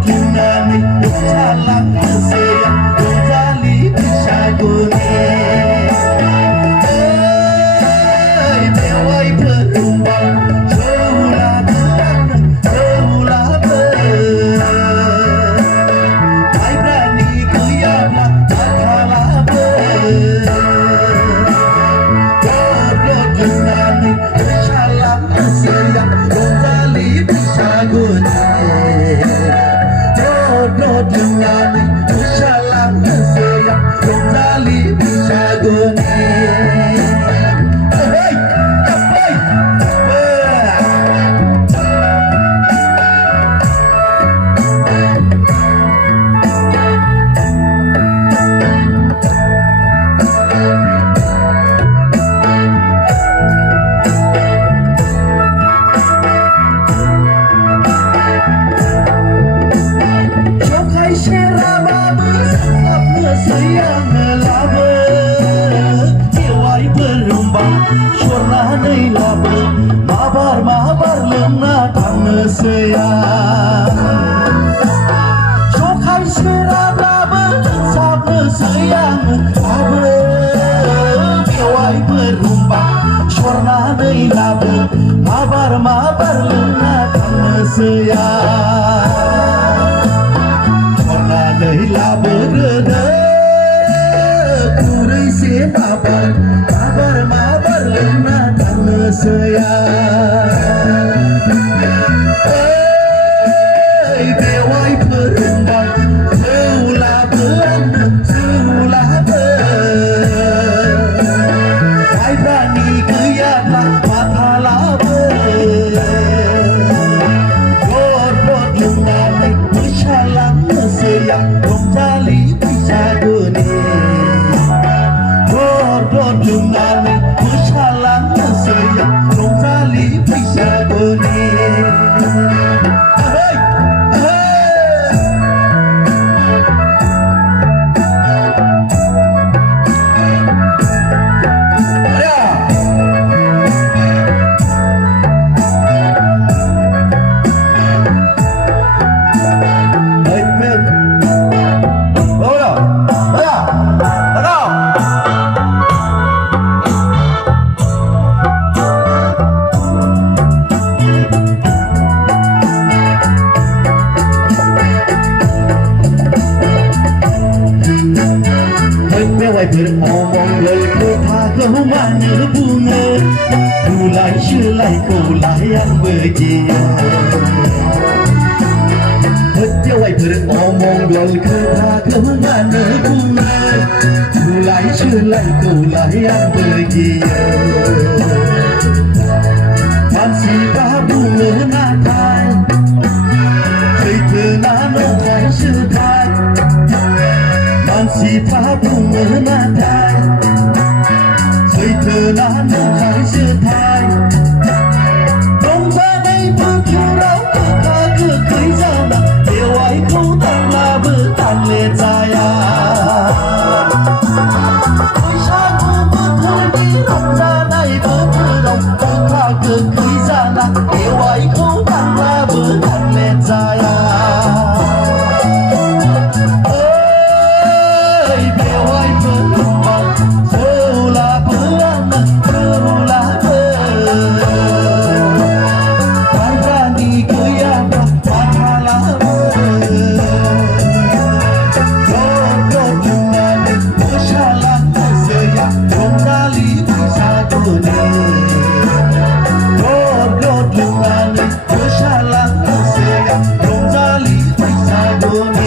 Dinami Jalan Keseya Kembali Pisaguni Bewai berumbang Seulah terang Seulah Hai berani kuyablah Tak kalah Dinami Jalan Keseya Kembali Pisaguni Dengan usalang sayang kembali Pisaguni. Hey, capai. Sayang laba Tiwai berumbang Syurna nei laba Mabar lemna tang sayang Sokai serap laba Sabna sayang laba Tiwai berumbang Syurna nei laba Mabar lemna tang sayang Syurna nei laba reda Mabar lena tang sayang Bewai berumbang Seulah Hai berani kuyablah mata laba Dot lengan Bersalang sayang Kembali Pisaguni Dengan usalang sayang kembali Pisaguni. Hey, beromong berkata kau mana bunga Bulai selai kaulah yang berjaya Berjawai beromong berkata kau mana bunga Bulai selai kaulah yang berjaya Masihkah bunga natal Cerita nanai setai Masihkah bunga natal Cerita nanai setai Dongsa nei berkurau Kagak keizana Dewai kau tanglah bertanle saya Pisagku betul di dongsa nei berkurau Kagak keizana Dewai kau tanglah bertanle saya Dengan usalang sayang kembali Pisaguni.